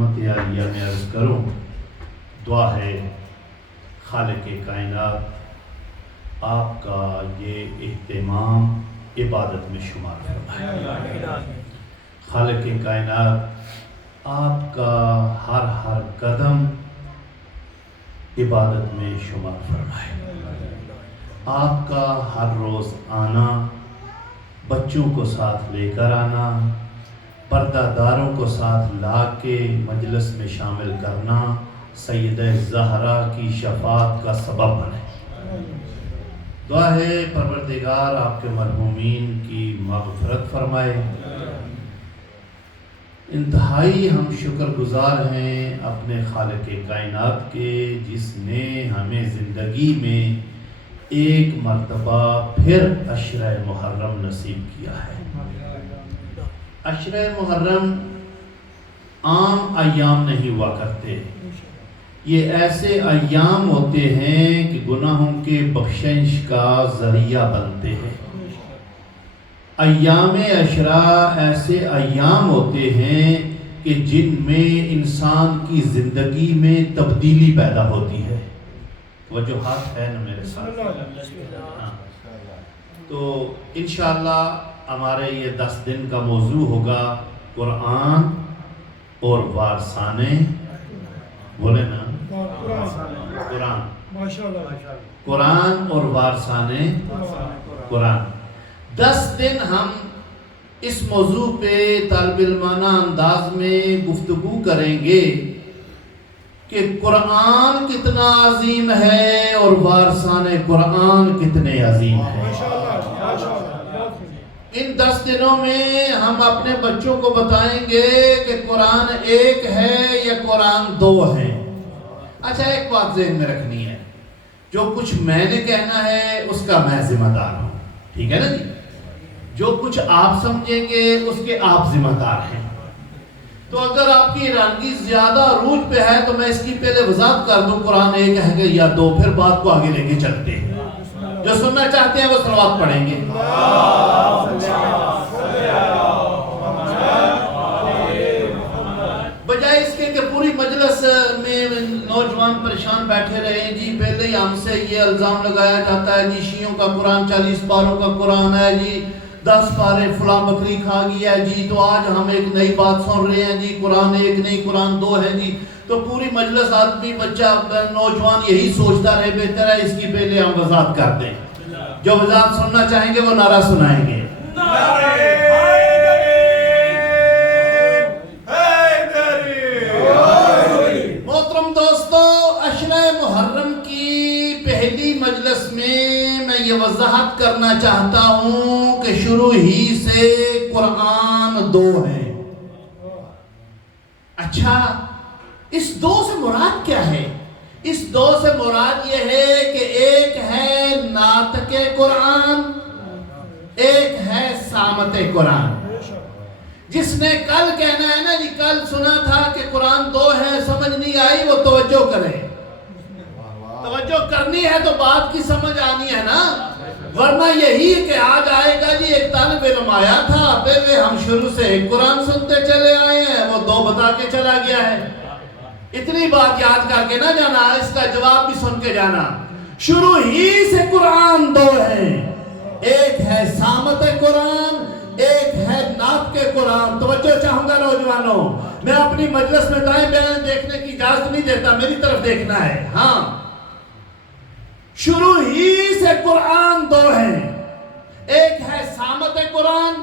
خدمت عالیہ میں عرض کروں، دعا ہے خالق کائنات آپ کا یہ اہتمام عبادت میں شمار فرمائے۔ خالق کائنات آپ کا ہر قدم عبادت میں شمار فرمائے۔ آپ کا ہر روز آنا، بچوں کو ساتھ لے کر آنا، پردہ داروں کو ساتھ لا کے مجلس میں شامل کرنا سیدہ زہرا کی شفاعت کا سبب بنے۔ دعا ہے پروردگار آپ کے مرحومین کی مغفرت فرمائے۔ انتہائی ہم شکر گزار ہیں اپنے خالق کائنات کے، جس نے ہمیں زندگی میں ایک مرتبہ پھر عشرہ محرم نصیب کیا ہے۔ عشرہ محرم عام ایام نہیں ہوا کرتے، یہ ایسے ایام ہوتے ہیں کہ گناہوں کے بخشش کا ذریعہ بنتے ہیں۔ ایام عشرہ ایسے ایام ہوتے ہیں کہ جن میں انسان کی زندگی میں تبدیلی پیدا ہوتی ہے۔ وجوہات ہے نا میرے ساتھ؟ تو انشاءاللہ ہمارے یہ 10 دن کا موضوع ہوگا قرآن اور وارثانے، بولے نا قرآن اور وارثانے قرآن۔ 10 دن ہم اس موضوع پہ طالب علمانہ انداز میں گفتگو کریں گے کہ قرآن کتنا عظیم ہے اور وارثان قرآن کتنے عظیم ہیں۔ ان 10 دنوں میں ہم اپنے بچوں کو بتائیں گے کہ قرآن ایک ہے یا قرآن 2 ہے۔ اچھا، ایک بات ذہن میں رکھنی ہے، جو کچھ میں نے کہنا ہے اس کا میں ذمہ دار ہوں، ٹھیک ہے نا جی؟ جو کچھ آپ سمجھیں گے اس کے آپ ذمہ دار ہیں۔ تو اگر آپ کی حیرانگی زیادہ عروج پہ ہے تو میں اس کی پہلے وضاحت کر دوں، قرآن ایک ہے کہ یا 2، پھر بات کو آگے لے کے چلتے ہیں۔ جو سننا چاہتے ہیں وہ صلوات پڑھیں گے۔ بجائے اس کے کہ پوری مجلس میں نوجوان پریشان بیٹھے رہے، جی پہلے ہی ہم سے یہ الزام لگایا جاتا ہے جی شیعوں کا قرآن 40 پاروں کا قرآن ہے، جی 10 پارے فلاں بکری کھا گیا ہے جی، تو آج ہم ایک نئی بات سن رہے ہیں جی قرآن ایک نہیں قرآن 2 ہے جی۔ تو پوری مجلس آدمی بچہ نوجوان یہی سوچتا رہے، بہتر ہے اس کی پہلے ہم وضاحت کر دیں۔ جو وضاحت سننا چاہیں گے وہ نعرہ سنائیں گے۔ محترم دوستو، عشرہ محرم کی پہلی مجلس میں یہ وضاحت کرنا چاہتا ہوں کہ شروع ہی سے قرآن 2 ہے۔ اچھا، اس 2 سے مراد کیا ہے؟ اس 2 سے مراد یہ ہے کہ ایک ہے ناطق قرآن، ایک ہے صامت قرآن۔ جس نے کل کہنا ہے نا جی کل سنا تھا کہ قرآن 2 ہے، سمجھ نہیں آئی، وہ توجہ کرے۔ توجہ کرنی ہے تو بات کی سمجھ آنی ہے نا، ورنہ یہی کہ آج آئے گا جی ایک طالب علم آیا تھا، پہلے ہم شروع سے ایک قرآن سنتے چلے آئے ہیں، وہ 2 بتا کے چلا گیا ہے۔ اتنی بات یاد کر کے نہ جانا، اس کا جواب بھی سن کے جانا۔ شروع ہی سے قرآن 2 ہے، ایک ہے صامت قرآن، ایک ہے ناطق قرآن۔ توجہ چاہوں گا نوجوانوں، میں اپنی مجلس میں دائیں بائیں دیکھنے کی اجازت نہیں دیتا، میری طرف دیکھنا ہے۔ ہاں، شروع ہی سے قرآن 2 ہے، ایک ہے صامت قرآن،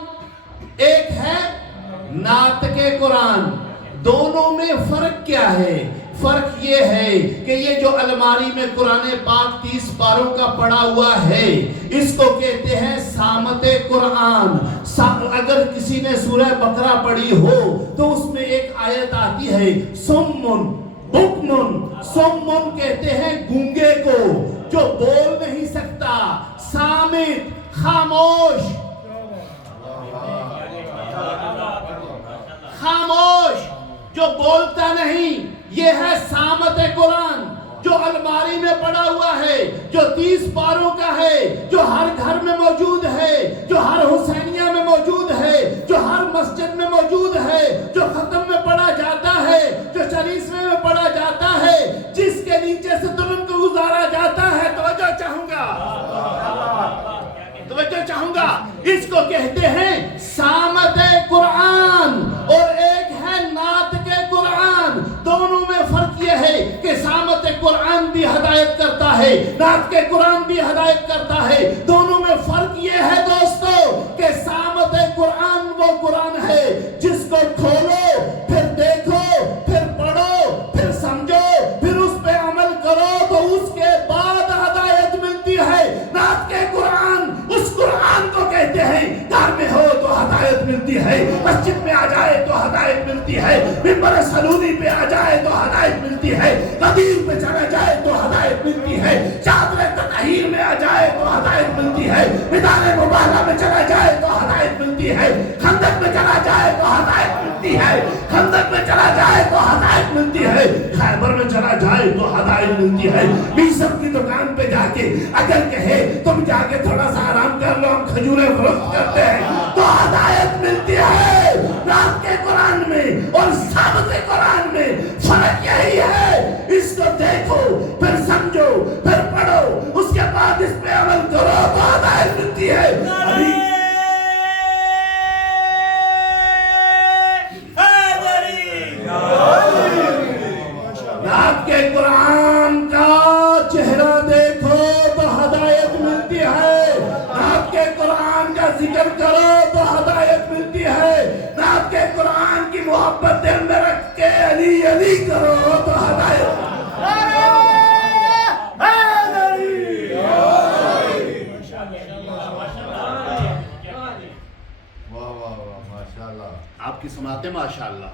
ایک ہے ناطق قرآن۔ دونوں میں فرق کیا ہے؟ فرق یہ ہے کہ یہ جو الماری میں قرآن پاک 30 پاروں کا پڑا ہوا ہے، اس کو کہتے ہیں صامت قرآن۔ اگر کسی نے سورہ بقرہ پڑھی ہو تو اس میں ایک آیت آتی ہے سمن بکمن۔ سمن کہتے ہیں گونگے کو جو بول نہیں سکتا، صامت خاموش، خاموش جو بولتا نہیں، یہ ہے صامت قرآن۔ جو الماری میں پڑا ہوا ہے، جو 30 پاروں کا ہے، جو ہر گھر میں موجود ہے، جو ہر حسینیہ میں موجود ہے، جو ہر مسجد میں موجود ہے، جو ختم میں پڑھا جاتا ہے، قرآن بھی ہدایت کرتا ہے، نعت کے قرآن بھی ہدایت کرتا ہے۔ دونوں میں فرق یہ ہے دوستو کہ سامت قرآن وہ قرآن ہے جس کو کھولو، پھر دیکھو، پھر پڑھو، پھر سمجھو، پھر اس پہ عمل کرو تو اس کے بعد ہدایت ملتی ہے۔ نعت کے قرآن اس قرآن کو کہتے ہیں گھر میں ہو تو ہدایت ملتی ہے، مسجد میں آ جائے تو ہدایت ملتی ہے، منبر سلونی پہ آ جائے تو ہدایت ملتی ہے، غدیر پہ چلا جائے تو ہدایت ملتی ہے، چادر تطہیر میں آ جائے تو ہدایت ملتی ہے، میدان مباہلہ میں چلا جائے تو ہدایت ملتی ہے، خندق میں چلا جائے تو ہدایت ملتی ہے، خندق میں چلا جائے تو ہدایت ملتی ہے، خیبر میں چلا جائے تو ہدایت ملتی ہے۔ بیسم کی دکان پہ جا کے اگر کہے تم جا کے تھوڑا سا آرام کر لو، ہم کھجوریں فروخت کرتے ہیں، تو ہدایت ملتی ہے۔ رات کے قرآن میں اور ثابت قرآن میں فرق یہی ہے، اس کو دیکھو، پھر سمجھو، پھر پڑھو، اس کے بعد اس پہ عمل کرو تو ہدایت ملتی ہے۔ رات کے قرآن کا چہرہ دیکھو تو ہدایت ملتی ہے، رات کے قرآن کا ذکر کرو تو ہدایت ملتی ہے، رات کے قرآن کی محبت دل میں رکھ کے علی علی کرو تو ہدایت آپ کی سماعتیں ماشاءاللہ،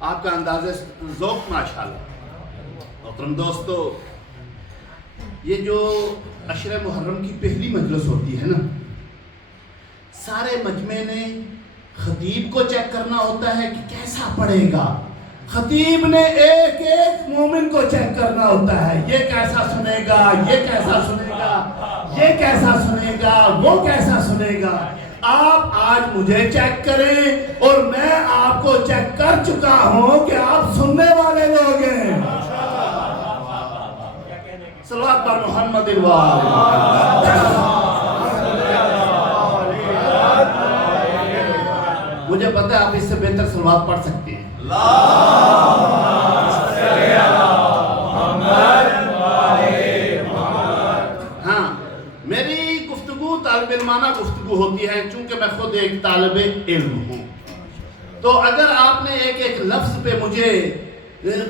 آپ کا انداز ذوق ماشاءاللہ۔ محترم دوستو، یہ جو عشر محرم کی پہلی مجلس ہوتی ہے نا، سارے مجمع نے خطیب کو چیک کرنا ہوتا ہے کہ کیسا پڑھے گا، خطیب نے ایک ایک مومن کو چیک کرنا ہوتا ہے، یہ کیسا سنے گا، یہ کیسا سنے گا، یہ کیسا سنے گا، وہ کیسا سنے گا۔ آپ آج مجھے چیک کریں اور میں آپ کو چیک کر چکا ہوں کہ آپ سننے والے لوگ ہیں۔ صلوات پر محمد مجھے پتہ ہے آپ اس سے بہتر صلوات پڑھ سکتے ہیں۔ ہاں، میری گفتگو طالب علمانہ گفتگو ہوتی ہے، چونکہ میں خود ایک طالب علم ہوں، تو اگر آپ نے ایک ایک لفظ پہ مجھے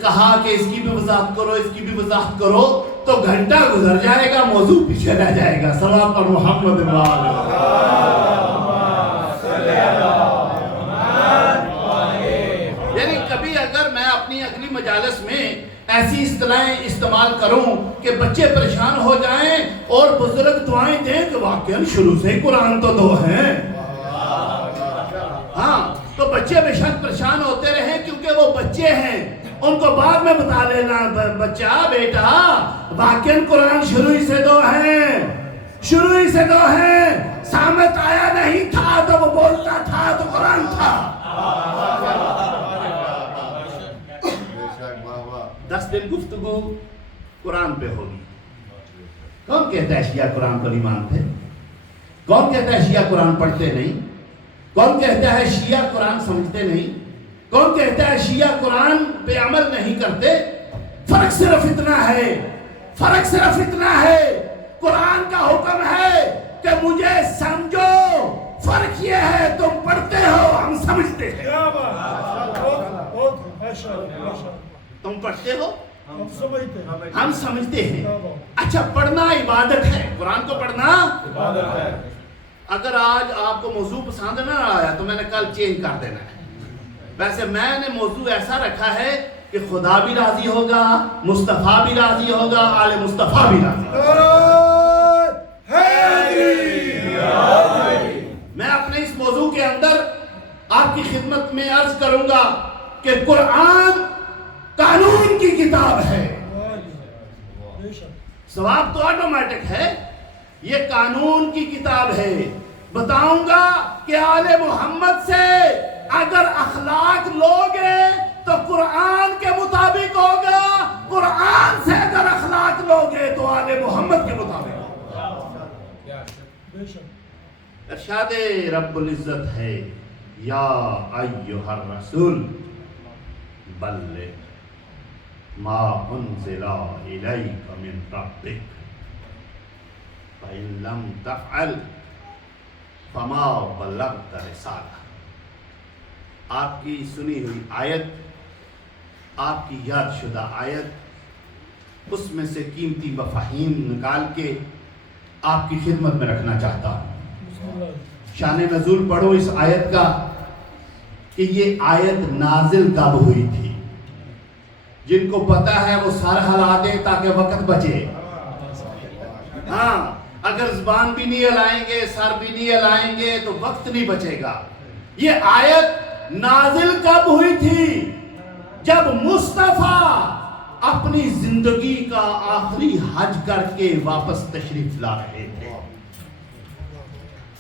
کہا کہ اس کی بھی وضاحت کرو، اس کی بھی وضاحت کرو، تو گھنٹہ گزر جائے گا، موضوع پیچھے رہ جائے گا۔ صلوات پر محمد یعنی کبھی اگر میں اپنی اگلی مجالس میں ایسی اصطلاحیں استعمال کروں کہ بچے پریشان ہو جائیں اور بزرگ دعائیں دیں کہ واقعاً شروع سے قرآن تو دو ہیں، ہاں، تو بچے بے شک پریشان ہوتے رہیں کیونکہ وہ بچے ہیں، ان کو بعد میں بتا لینا بچہ بیٹا واقعاً قرآن شروع ہی سے دو ہیں، شروع ہی سے دو ہیں، سامت آیا نہیں تھا تو وہ بولتا تھا تو قرآن تھا۔ 10 دن گفتگو قرآن پہ ہوگی۔ کون کہتا ہے شیعہ قرآن پر ایمان تھے؟ کون کہتا ہے شیعہ قرآن پڑھتے نہیں؟ کون کہتا ہے شیعہ قرآن سمجھتے نہیں؟ کون کہتا ہے شیعہ قرآن پہ عمل نہیں کرتے؟ فرق صرف اتنا ہے، فرق صرف اتنا ہے، قرآن کا حکم ہے کہ مجھے سمجھو، فرق یہ ہے تم پڑھتے ہو، ہم سمجھتے ہیں۔ تم پڑھتے ہو، ہم سمجھتے ہیں۔ اچھا، پڑھنا عبادت ہے، قرآن کو پڑھنا عبادت ہے۔ اگر آج آپ کو موضوع پسند نہ آیا تو میں نے کل چینج کر دینا ہے۔ ویسے میں نے موضوع ایسا رکھا ہے کہ خدا بھی راضی ہوگا، مصطفیٰ بھی راضی ہوگا، آل مصطفیٰ بھی راضی ہوگا۔ میں اپنے اس موضوع کے اندر آپ کی خدمت میں عرض کروں گا کہ قرآن قانون کی کتاب ہے، ثواب تو آٹومیٹک ہے، یہ قانون کی کتاب ہے۔ بتاؤں گا کہ آل محمد سے اگر اخلاق لوگے تو قرآن کے مطابق ہوگا، قرآن سے اگر اخلاق لوگے تو آل محمد کے مطابق ہوگا۔ ارشاد رب العزت ہے، یا ایھا الرسول بلغ ما انزل الیک من ربک فإن لم تفعل فما بلغت رسالہ. آپ کی سنی ہوئی آیت، آپ کی یاد شدہ آیت، اس میں سے قیمتی مفاہیم نکال کے آپ کی خدمت میں رکھنا چاہتا ہوں. شان نزول پڑھو اس آیت کا کہ یہ آیت نازل کب ہوئی تھی. جن کو پتا ہے وہ سر ہلا دیں تاکہ وقت بچے. ہاں، اگر زبان بھی نہیں ہلائیں گے، سر بھی نہیں ہلائیں گے تو وقت نہیں بچے گا. یہ آیت نازل کب ہوئی تھی؟ جب مصطفیٰ اپنی زندگی کا آخری حج کر کے واپس تشریف لا رہے تھے.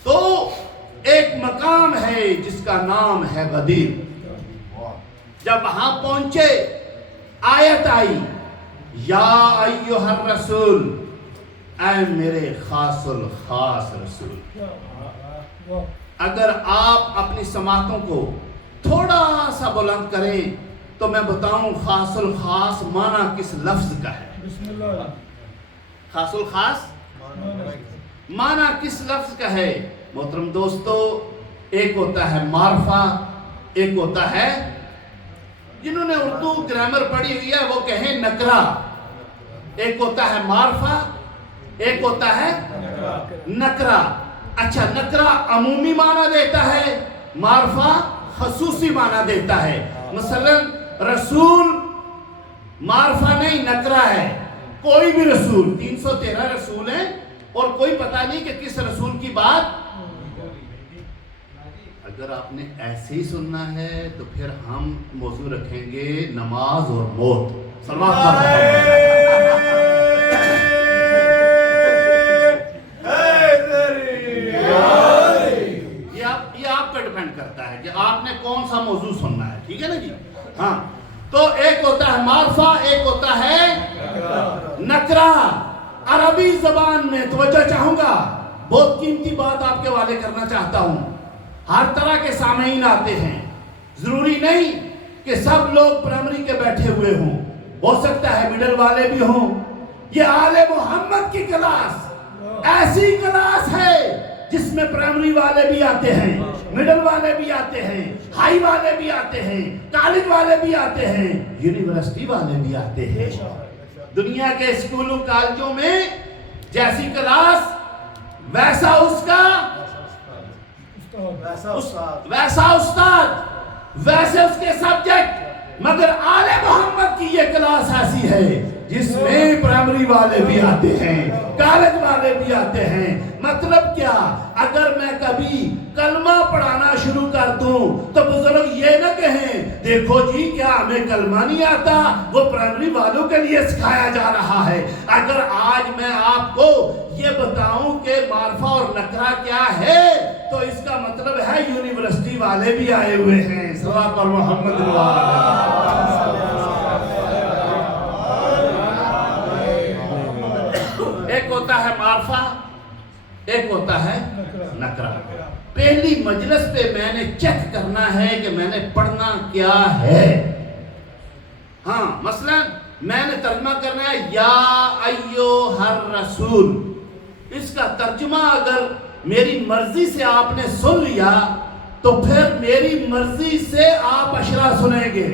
تو ایک مقام ہے جس کا نام ہے غدیر. جب وہاں پہنچے آیت آئی، یا ایھا الرسول، اے میرے خاص الخاص رسول. اگر آپ اپنی سماعتوں کو تھوڑا سا بلند کریں تو میں بتاؤں خاص الخاص معنی کس لفظ کا ہے. خاص الخاص معنی کس لفظ کا ہے؟ محترم دوستو، ایک ہوتا ہے معرفہ، ایک ہوتا ہے، جنہوں نے اردو گرامر پڑھی ہوئی ہے وہ کہیں نکرہ. ایک ہوتا ہے معرفہ، ایک ہوتا ہے نکرہ. اچھا، نکرہ عمومی معنی دیتا ہے، معرفہ خصوصی معنی دیتا ہے. مثلا رسول معرفہ نہیں، نکرہ ہے. کوئی بھی رسول، 313 رسول ہیں اور کوئی پتہ نہیں کہ کس رسول کی بات. اگر آپ نے ایسے ہی سننا ہے تو پھر ہم موضوع رکھیں گے نماز اور موت. صلوات یہ آپ پر ڈیپینڈ کرتا ہے کہ آپ نے کون سا موضوع سننا ہے. ٹھیک ہے نا جی؟ ہاں، تو ایک ہوتا ہے معرفہ، ایک ہوتا ہے نکرہ. عربی زبان میں توجہ چاہوں گا، بہت قیمتی بات آپ کے حوالے کرنا چاہتا ہوں. ہر طرح کے سامعین آتے ہیں، ضروری نہیں کہ سب لوگ پرائمری کے بیٹھے ہوئے ہوں، ہو سکتا ہے مڈل والے بھی ہوں. یہ آل محمد کی کلاس ایسی کلاس ہے جس میں پرائمری والے بھی آتے ہیں، مڈل والے بھی آتے ہیں، ہائی والے بھی آتے ہیں، کالج والے بھی آتے ہیں، یونیورسٹی والے بھی آتے ہیں. دنیا کے اسکولوں کالجوں میں جیسی کلاس ویسا اس کا ویسا استاد، ویسے اس کے سبجیکٹ. مگر آل محمد کی یہ کلاس ایسی ہے جس میں پرائمری والے بھی آتے ہیں، کالج والے بھی آتے ہیں. مطلب کیا؟ اگر میں کبھی کلمہ پڑھانا شروع کر دوں تو بزرگ یہ نہ کہیں دیکھو جی کیا ہمیں کلمہ نہیں آتا، وہ پرائمری والوں کے لیے سکھایا جا رہا ہے. اگر آج میں آپ کو یہ بتاؤں کہ معرفہ اور نکرہ کیا ہے تو اس کا مطلب ہے یونیورسٹی والے بھی آئے ہوئے ہیں. صلوات پر محمد ایک ہوتا ہے معرفہ، ایک ہوتا ہے نکرہ. پہلی مجلس پہ میں نے چیک کرنا ہے کہ میں نے پڑھنا کیا ہے. ہاں، مثلا میں نے ترجمہ کرنا ہے یا ایھا الرسول. اس کا ترجمہ اگر میری مرضی سے آپ نے سن لیا تو پھر میری مرضی سے آپ اشرا سنیں گے.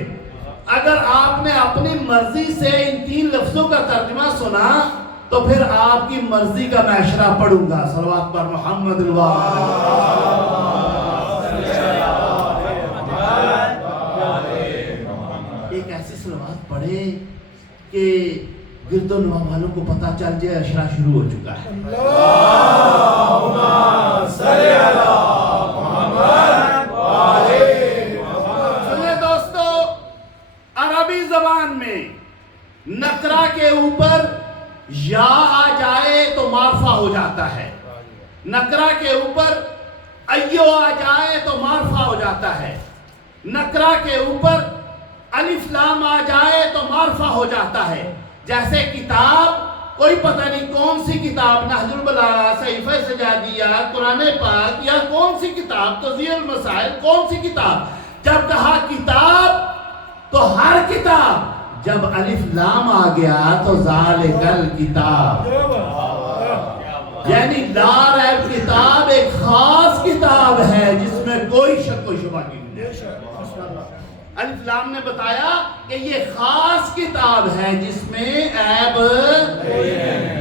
اگر آپ نے اپنی مرضی سے ان 3 لفظوں کا ترجمہ سنا تو پھر آپ کی مرضی کا میں اشرا پڑھوں گا. صلوات پر محمد ایک ایسی صلوات پڑھے کہ گرد و نواح والوں کو پتا چل جائے اشرا شروع ہو چکا ہے. اللہم صلی علی محمد سنیں دوستو، عربی زبان میں نکرہ کے اوپر یا آ جائے تو معرفہ ہو جاتا ہے، نکرہ کے اوپر ایو آ جائے تو معرفہ ہو جاتا ہے، نکرہ کے اوپر الف لام آ جائے تو معرفہ ہو جاتا ہے. جیسے کتاب، کوئی پتہ نہیں کون سی کتاب، نہج البلاغہ، صحیفہ سجادیہ، قرآن پاک یا کون سی کتاب، تضییع المسائل، کون سی کتاب. جب کہا کتاب تو ہر کتاب جب الف لام آ گیا تو ذالکل کتاب، یعنی لا ریب کتاب ایک خاص کتاب ہے جس میں کوئی شک و شبہ نہیں ہے۔ الف لام نے بتایا کہ یہ خاص کتاب ہے جس میں عیب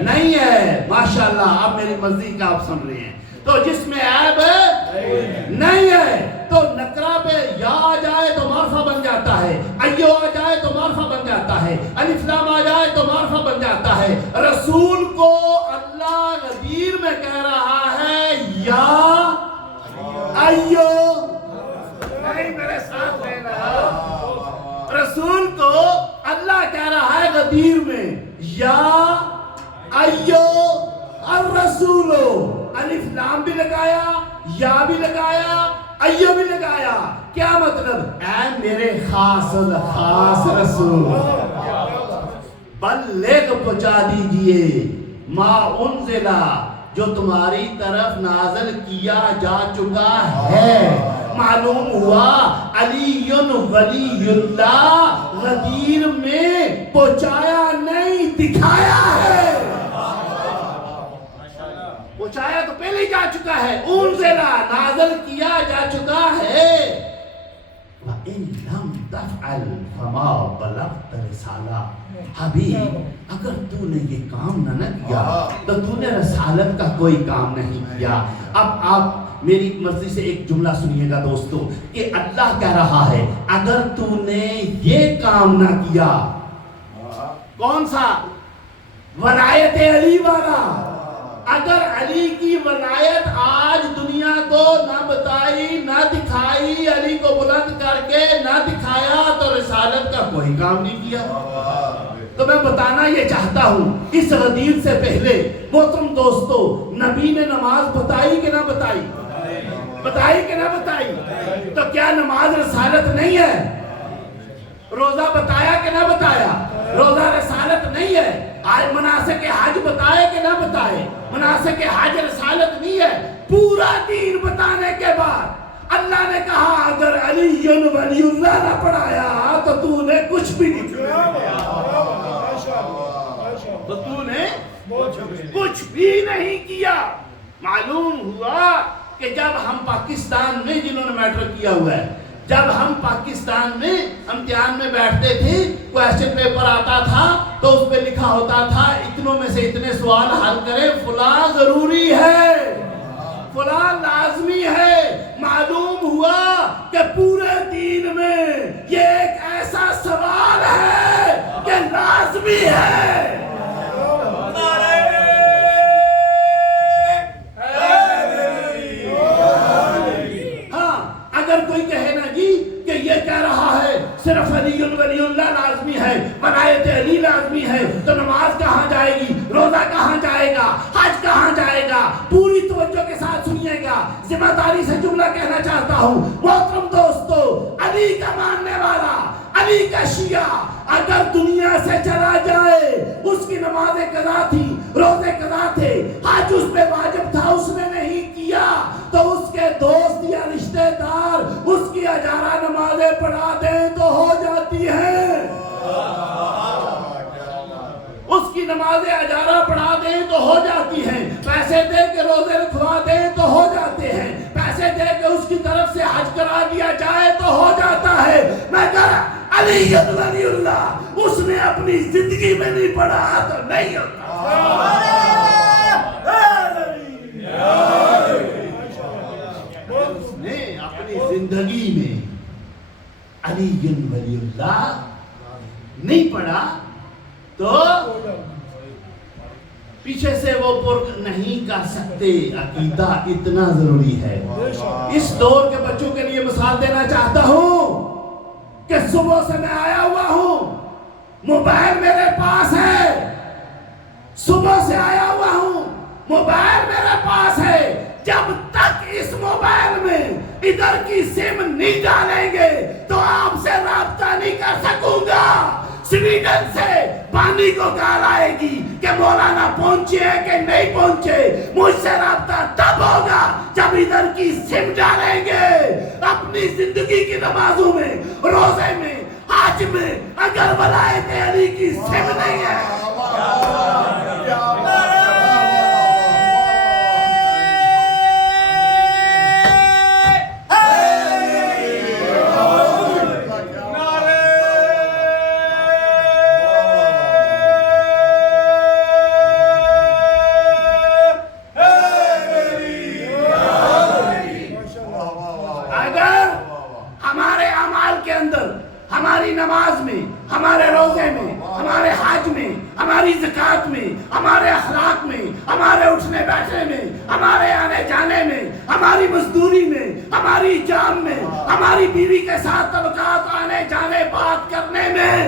نہیں ہے۔ ماشاءاللہ، اب میری مرضی کا آپ سن رہے ہیں، تو جس میں عیب نہیں ہے، تو نکرہ پہ یا آ جائے تو معرفہ بن جاتا ہے، ایو آ جائے تو معرفہ بن جاتا ہے، الف لام آ جائے تو معرفہ بن جاتا ہے۔ رسول کو اللہ غدیر میں کہہ رہا ہے یا ایو، نہیں میرے ساتھ لینا، رسول کو اللہ کہہ رہا ہے غدیر میں یا ایو الرسولو، الف لام بھی لگایا، یا بھی لگایا، ایو بھی لگایا۔ کیا مطلب؟ اے میرے خاص رسول، بلغ پہنچا دیجئے ما انزلہ، جو تمہاری طرف نازل کیا جا چکا ہے۔ معلوم ہوا علی ولی اللہ غدیر میں پہنچایا نہیں، دکھایا ہے۔ پہنچایا تو پہلے جا چکا ہے، انزلہ نازل کیا جا چکا ہے۔ وَإِن لَمْ تَفْعَلْ فَمَا بَلَغْتَ رِسَالَةَ، حبیب اگر تو نے یہ کام نہ کیا تو تو نے رسالت کا کوئی کام نہیں کیا۔ اب آپ میری مرضی سے ایک جملہ سنیے گا دوستو، کہ اللہ کہہ رہا ہے اگر تو نے یہ کام نہ کیا، کون سا؟ ولایت علی والا۔ اگر علی کی ولایت آج دنیا کو نہ بتائی، نہ دکھائی، علی کو بلند کر کے نہ دکھایا تو رسالت کا کوئی کام نہیں کیا۔ تو میں بتانا یہ چاہتا ہوں، اس غدیر سے پہلے محترم دوستو، نبی نے نماز بتائی کہ نہ بتائی؟ بتائی کہ نہ بتائی؟ تو کیا نماز رسالت نہیں ہے؟ روزہ بتایا کہ نہ بتایا؟ روزہ رسالت نہیں ہے؟ آج مناسک حج بتائے کہ نہ بتائے؟ مناسک حج رسالت نہیں ہے؟ پورا دین بتانے کے بعد اللہ نے کہا اگر علی ولی اللہ نہ پڑھایا تو تو نے کچھ بھی نہیں کیا، تو تو نے کچھ بھی نہیں کیا۔ معلوم ہوا کہ جب ہم پاکستان میں، جنہوں نے میٹرک کیا ہوا ہے، جب ہم پاکستان میں امتحان میں بیٹھتے تھے، کویسچن پیپر آتا تھا تو اس پہ لکھا ہوتا تھا اتنوں میں سے اتنے سوال حل کریں، فلاں ضروری ہے، فلاں لازمی ہے۔ معلوم ہوا کہ پورے دین میں یہ ایک ایسا سوال ہے کہ لازمی ہے۔ کوئی کہے نا جی کہ یہ کہہ رہا ہے صرف علی ولی اللہ لازمی ہے، ولایت علی لازمی ہے، تو نماز کہاں جائے گی؟ روزہ کہاں جائے گا؟ حج کہاں جائے گا؟ پوری توجہ کے ساتھ سنیے گا، ذمہ داری سے جملہ کہنا چاہتا ہوں۔ محترم دوستو، علی کا ماننے والا، علی کا شیعہ اگر دنیا سے چلا جائے، اس کی نمازیں قضا تھی، روزے قضا تھے، حج اس پہ واجب تھا، اس نے نہیں کیا، تو اس کے دوست یا رشتہ دار اس کی ہزارہ نمازیں پڑھا دیں تو ہو جاتی ہیں، اس کی نمازیں ہزارہ پڑھا دیں تو ہو جاتی ہیں، پیسے دے کے روزے رکھوا دیں تو ہو جاتے ہیں، پیسے دے کے اس کی طرف سے حج کرا دیا جائے تو ہو جاتا ہے، مگر علی ولی اللہ اس نے اپنی زندگی میں نہیں پڑھا تو نہیں ہوتا۔ اس نے اپنی زندگی میں علی ولی اللہ نہیں پڑھا تو پیچھے سے وہ پر نہیں کر سکتے۔ عقیدہ اتنا ضروری ہے۔ اس دور کے بچوں کے لیے مثال دینا چاہتا ہوں کہ صبح سے میں آیا ہوا ہوں، موبائل میرے پاس ہے، صبح سے آیا ہوا ہوں، موبائل میرے پاس ہے، جب تک اس موبائل میں ادھر کی سم نہیں ڈالیں گے تو آپ سے رابطہ نہیں کر سکوں گا۔ سویڈن سے بانی کو کال آئے گی کہ مولانا پہنچے ہیں کہ نہیں پہنچے، مجھ سے رابطہ تب ہوگا جب ادھر کی سم ڈالیں گے۔ اپنی زندگی کی نمازوں میں، روزے میں، حج میں اگر ولایت علی کی سم نہیں ہے، ہماری نماز میں، ہمارے روزے میں، ہمارے حج میں، ہماری زکوٰۃ میں، ہمارے اخلاق میں، ہمارے اٹھنے بیٹھنے میں، ہمارے آنے جانے میں، ہماری مزدوری میں، ہماری جام میں، ہماری بیوی کے ساتھ تعلقات، آنے جانے، بات کرنے میں،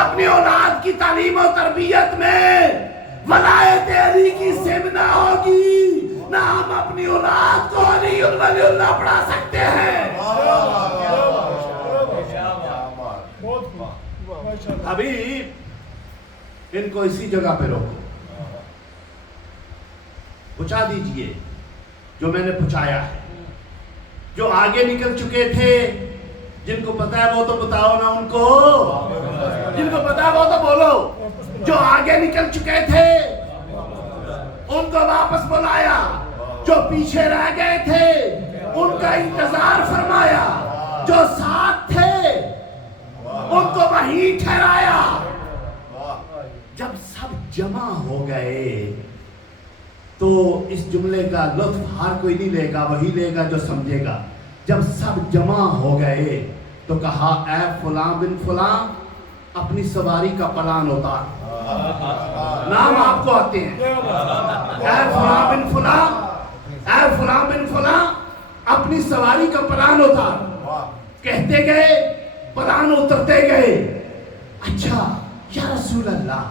اپنی اولاد کی تعلیم و تربیت میں ولایت علی کی سم نہ ہوگی، نہ ہم اپنی اولاد کو علی ولی اللہ پڑھا سکتے ہیں۔ ابھی ان کو اسی جگہ پہ روکو، پہنچا دیجئے جو میں نے پہنچایا ہے۔ جو آگے نکل چکے تھے، جن کو پتا ہے وہ تو بتاؤ نا ان کو، جن کو پتا ہے وہ تو بولو۔ جو آگے نکل چکے تھے ان کو واپس بلایا، جو پیچھے رہ گئے تھے ان کا انتظار فرمایا، جو ساتھ تھے ان کو وہیں ٹھہرایا۔ جب سب جمع ہو گئے تو اس جملے کا لطف ہر کوئی نہیں لے گا، وہی لے گا جو سمجھے گا۔ جب سب جمع ہو گئے تو کہا اے فلاں بن فلاں اپنی سواری کا پلان اتار۔ نام آپ کو آتے ہیں، اے فلاں بن فلاں، اے فلاں بن فلاں اپنی سواری کا پلان اتار۔ کہتے گئے، پلان اترتے گئے۔ اچھا یا رسول اللہ،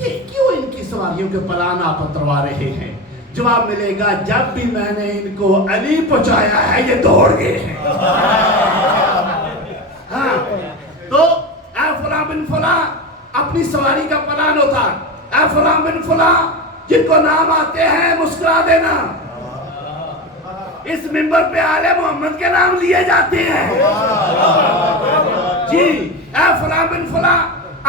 یہ کیوں ان کی سواریوں کے پلان آپ اتروا رہے ہیں؟ جواب ملے گا، جب بھی میں نے ان کو علی پہنچایا ہے یہ دوڑ گئے ہیں۔ ہاں تو اے فلاں بن فلاں اپنی سواری کا پلان اتار۔ اے فلاں بن فلاں، جن کو نام آتے ہیں مسکرا دینا۔ اس منبر پہ آل محمد کے نام لیے جاتے ہیں۔ جی اے فلاں بن فلاں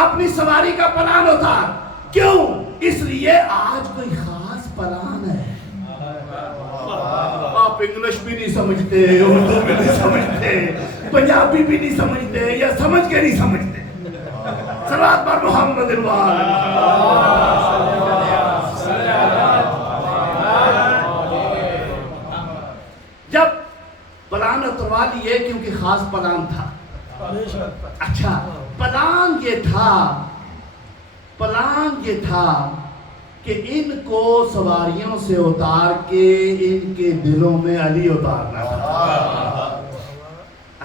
اپنی سواری کا پلان اتار۔ کیوں؟ اس لیے آج کوئی خاص پلان ہے۔ آپ انگلش بھی نہیں سمجھتے، اردو بھی نہیں سمجھتے، پنجابی بھی نہیں سمجھتے، یا سمجھ کے نہیں سمجھتے۔ صلوات پر محمد جب پلان اتروا لیے کیونکہ خاص پلان تھا۔ اچھا پلان یہ تھا کہ ان کو سواریوں سے اتار کے ان کے دلوں میں علی اتارنا تھا۔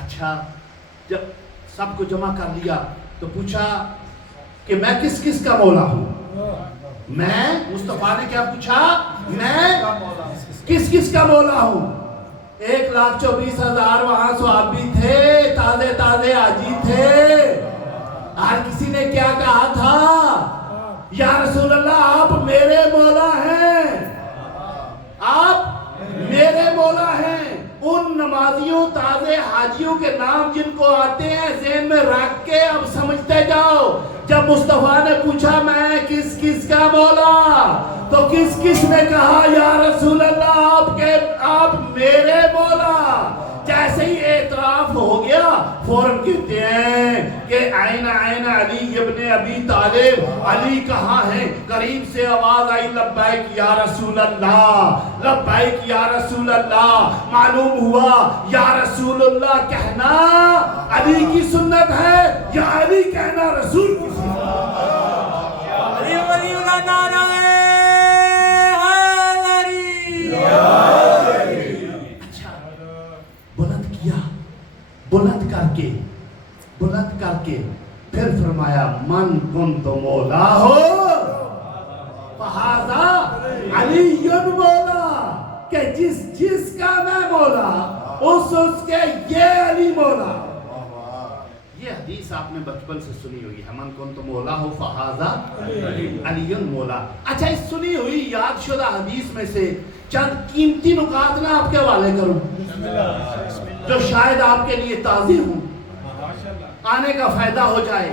اچھا جب سب کو جمع کر لیا تو پوچھا کہ میں کس کس کا مولا ہوں؟ میں، مصطفیٰ نے کیا پوچھا؟ میں کس کس کا مولا ہوں؟ 1,24,000 وہاں صحابی تھے، تازے تازے حاجی تھے۔ ہر کسی نے کیا کہا تھا؟ یا رسول اللہ آپ میرے مولا ہیں، آپ میرے مولا ہیں۔ ان نمازیوں تازے حاجیوں کے نام جن کو آتے ہیں ذہن میں رکھ کے اب سمجھتے جاؤ۔ جب مصطفیٰ نے پوچھا میں کس کس کا مولا، تو کس کس نے کہا یا رسول اللہ آپ میرے مولا۔ جیسے ہی اعتراف ہو گیا فوراً کہتے ہیں کہ عین علی ابن ابی طالب، علی کہاں ہیں؟ قریب سے آواز آئی لبیک یا رسول اللہ، لبیک یا رسول اللہ۔ معلوم ہوا یا رسول اللہ کہنا علی کی سنت ہے یا علی کہنا رسول کی سنت ہے؟ علی ولی اللہ نعرہ بلند کر کے پھر فرمایا من کنت مولا ہو فہذا علی مولا، کہ جس کا میں مولا اس کے یہ علی مولا۔ یہ حدیث آپ نے بچپن سے سنی ہوئی ہے، من کنت مولا ہو فہذا علی مولا۔ اچھا اس سنی ہوئی یاد شدہ حدیث میں سے چند قیمتی نکات میں آپ کے حوالے کروں جو شاید آپ کے لیے تازی ہوں۔ آنے کا فائدہ ہو جائے.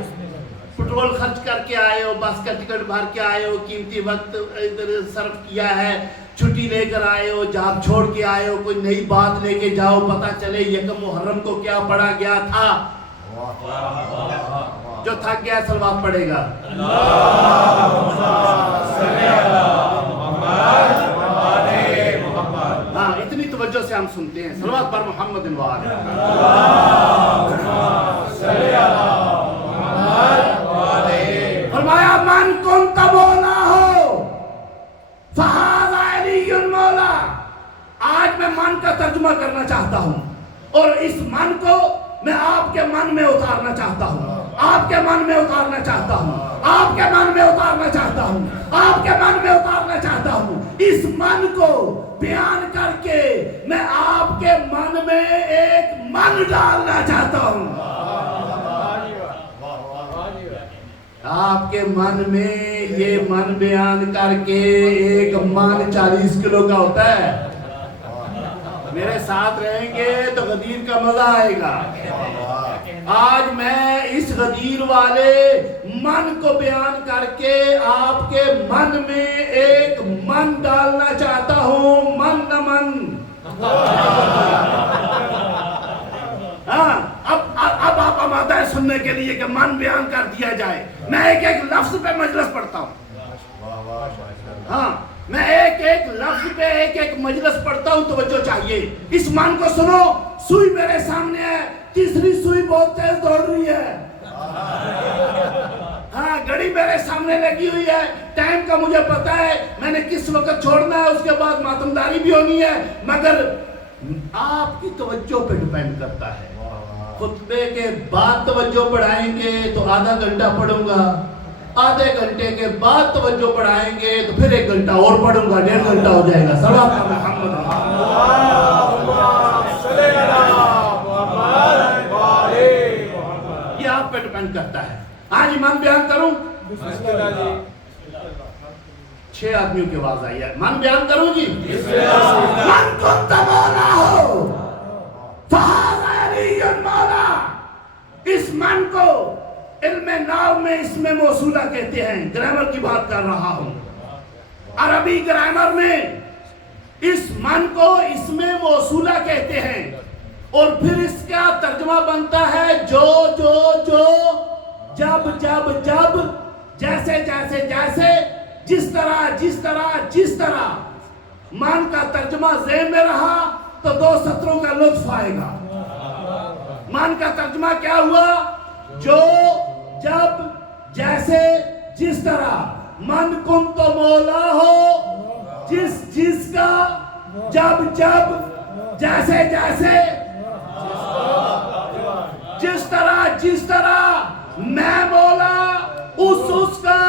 پٹرول خرچ کر کے آئے ہو, بس کا ٹکٹ بھر کے آئے ہو, قیمتی وقت ادھر صرف کیا ہے, چھٹی لے کر آئے ہو, جاب چھوڑ کے آئے ہو, کوئی نئی بات لے کے جاؤ, پتہ چلے یکم محرم کو کیا پڑھا گیا تھا. جو تھک گیا صلوات پڑھے گا. ہاں, اتنی توجہ سے ہم سنتے ہیں. صلوات پر محمد فرمایا من کنت مولا ہو فہذا علی مولا. آج میں من کا ترجمہ کرنا چاہتا ہوں اور اس من کو میں آپ کے من میں اتارنا چاہتا ہوں, آپ کے من میں اتارنا چاہتا ہوں, آپ کے من میں اتارنا چاہتا ہوں, آپ کے من میں اتارنا چاہتا ہوں. اس من کو بیان کر کے میں آپ کے من میں ایک من ڈالنا چاہتا ہوں. آپ کے من میں یہ من بیان کر کے ایک من 40 کلو کا ہوتا ہے. میرے ساتھ رہیں گے تو غدیر کا مزہ آئے گا. آج میں اس غدیر والے من کو بیان کر کے آپ کے من میں ایک من ڈالنا چاہتا ہوں. من نہ من. ہاں, اب آپ آمادہ ہے سننے کے لیے کہ من بیان کر دیا جائے. میں ایک ایک لفظ پہ مجلس پڑھتا ہوں. ہاں, میں ایک ایک لفظ پہ ایک ایک مجلس پڑھتا ہوں. توجہ چاہیے. اس من کو سنو. سوئی میرے سامنے ہے, تیسری سوئی بہت تیز دوڑ رہی ہے. ہاں, گھڑی میرے سامنے لگی ہوئی ہے, ٹائم کا مجھے پتا ہے, میں نے کس وقت چھوڑنا ہے, اس کے بعد ماتمداری بھی ہونی ہے, مگر آپ کی توجہ پہ ڈیپینڈ کرتا ہے. خطبے کے بعد توجہ بڑھائیں گے تو آدھا گھنٹہ پڑھوں گا, آدھے گھنٹے کے بعد توجہ بڑھائیں گے تو پھر 1 گھنٹہ اور پڑھوں گا, 1.5 گھنٹہ ہو جائے گا. صلوات پر محمد. یہ آپ پہ ڈیپینڈ کرتا ہے. آج ایمان بیان کروں. 6 آدمیوں کی آواز آئی ہے. من بیان کروں جی. من کنت مولا ہو فہذا علی مولا. اس من کو علم ناو میں اسم موصولہ کہتے ہیں. گرامر کی بات کر رہا ہوں. عربی گرامر میں اس من کو اسم موصولہ کہتے ہیں اور پھر اس کا ترجمہ بنتا ہے جو جو جو, جب جب جب, جیسے جیسے جیسے, جس طرح جس طرح جس طرح. من کا ترجمہ ذہن میں رہا تو 2 سطروں کا لطف آئے گا. من کا ترجمہ کیا ہوا؟ جو, جب, جیسے, جس طرح. من کن تو مولا ہو, جس جس کا, جب جب, جیسے جیسے, جس طرح جس طرح. میں مولا اس کا,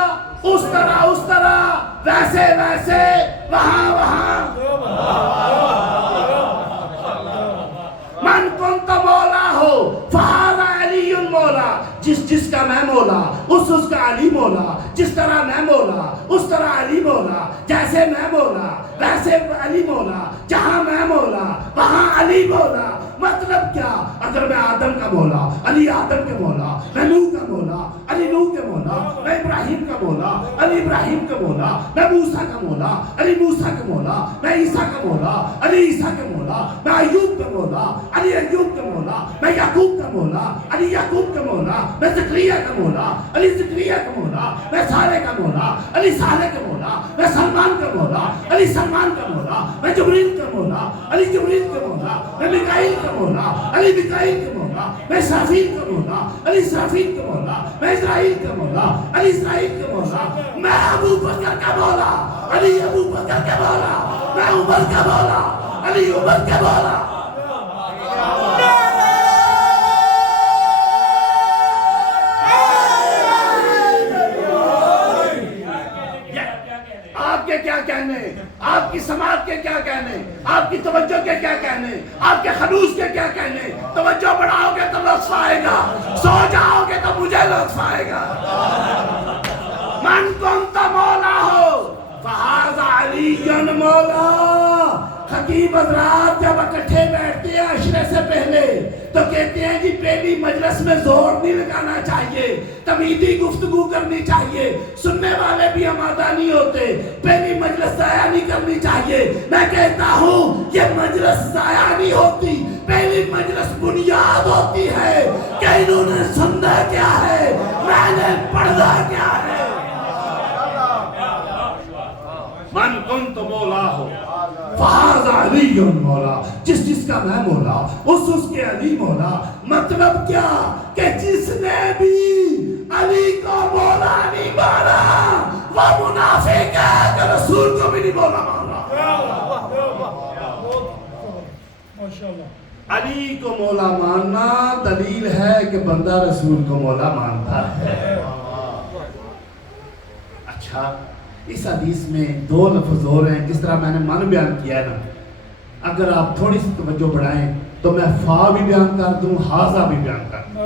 اس طرح اس طرح, ویسے ویسے, وہاں وہاں. من کنت مولا ہو فہذا علی مولا. جس جس کا میں مولا, اس کا علی مولا. جس طرح میں مولا, اس طرح علی مولا. جیسے میں مولا, ویسے علی مولا. جہاں میں مولا, وہاں علی مولا. مطلب کیا؟ اگر میں آدم کا مولا, علی آدم کے مولا. میں نوح کا مولا, علی نوح کے مولا. میں ابراہیم کا مولا, علی ابراہیم کا مولا. میں موسیٰ کا مولا, علی موسیٰ کا مولا. میں عیسیٰ کا مولا, علی عیسیٰ کا مولا. میں ایوب کا مولا, علی ایوب کا مولا. میں یعقوب کا مولا, علی یعقوب کا مولا. میں زکریا کا مولا, علی زکریا کا مولا. میں صالح کا مولا, علی صالح کا مولا. میں سلمان کا مولا, علی سلمان کا مولا. میں جبریل کا مولا, علی جبریل کا مولا. میں میکائیل کا مولا, علی میکائیل کا مولا. میں اسرافیل کا مولا, علی اسرافیل کا مولا. میں اسرائیل کا مولا, علی اسرائیل کا مولا. میں ابو بکر کا مولا, علی ابو بکر کا مولا. میں عمر کا مولا, علی عمر کا مولا. آپ کے کیا کہنے, آپ کی سماعت کے کیا کہنے, آپ کی توجہ کے کیا کہنے, آپ کے خلوص کے کیا کہنے. توجہ بڑھاؤ گے تو لطف آئے گا, سو جاؤ گے تو مجھے لطف آئے گا. من کنت مولا ہو فہذا علی مولا. خطیب حضرات جب اکٹھے بیٹھتے ہیں عشرے سے پہلے تو کہتے ہیں جی پہلی مجلس میں زور نہیں لگانا چاہیے، تمیدی گفتگو کرنی چاہیے، سننے والے بھی آمادہ نہیں ہوتے، پہلی مجلس ضائع نہیں کرنی چاہیے۔ میں کہتا ہوں یہ مجلس ضائع نہیں ہوتی، پہلی مجلس بنیاد ہوتی ہے کہ انہوں نے سننا کیا ہے، میں نے پڑھنا کیا ہے۔ من کنت مولا ہو فہذا علی مولا، جس کا میں مولا اس کے علی مولا۔ مطلب کیا کہ جس نے بھی علی کو مولا نہیں مانا وہ منافق ہے کہ رسول کو بھی نہیں مولا مانا۔ علی کو مولا ماننا دلیل ہے کہ بندہ رسول کو مولا مانتا ہے۔ اچھا، اس حدیث میں دو لفظ اور ہیں، جس طرح میں نے من بیان کیا ہے نا، اگر آپ تھوڑی سی توجہ بڑھائیں تو میں فا بھی بیان کر دوں، حاضہ بھی بیان کر دوں،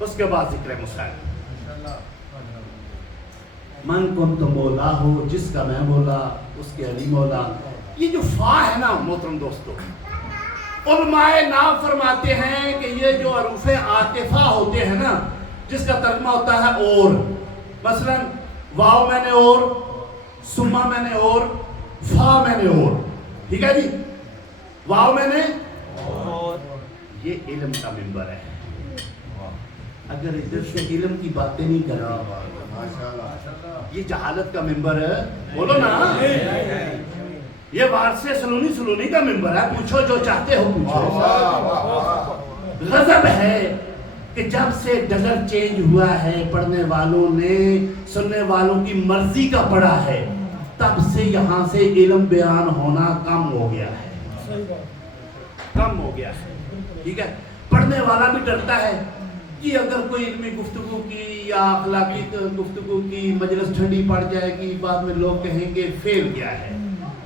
اس کے بعد ذکر مسائل۔ من کنت مولا ہو، جس کا میں مولا اس کے علی مولا۔ یہ جو فا ہے نا محترم دوستو، علماء نام فرماتے ہیں کہ یہ جو حروف عاطفہ ہوتے ہیں نا، جس کا ترجمہ ہوتا ہے اور، مثلا واو میں نے اور، سما میں نے اور، فا میں نے اور، ٹھیک ہے جی، واو میں نے اور، یہ علم کا ممبر ہے۔ اگر ادھر سے علم کی باتیں نہیں کر رہا، یہ جہالت کا ممبر ہے، بولو نا، یہ وارث سلونی کا ممبر ہے، پوچھو جو چاہتے ہو پوچھو۔ غضب ہے کہ جب سے ڈگر چینج ہوا ہے، پڑھنے والوں نے سننے والوں کی مرضی کا پڑھا ہے، تب سے یہاں سے علم بیان ہونا کم ہو گیا ہے، کم ہو گیا ہے، ٹھیک ہے۔ پڑھنے والا بھی ڈرتا ہے کہ اگر کوئی علمی گفتگو کی یا اخلاقی گفتگو کی مجلس ٹھنڈی پڑ جائے گی، بعد میں لوگ کہیں گے فیل کیا ہے،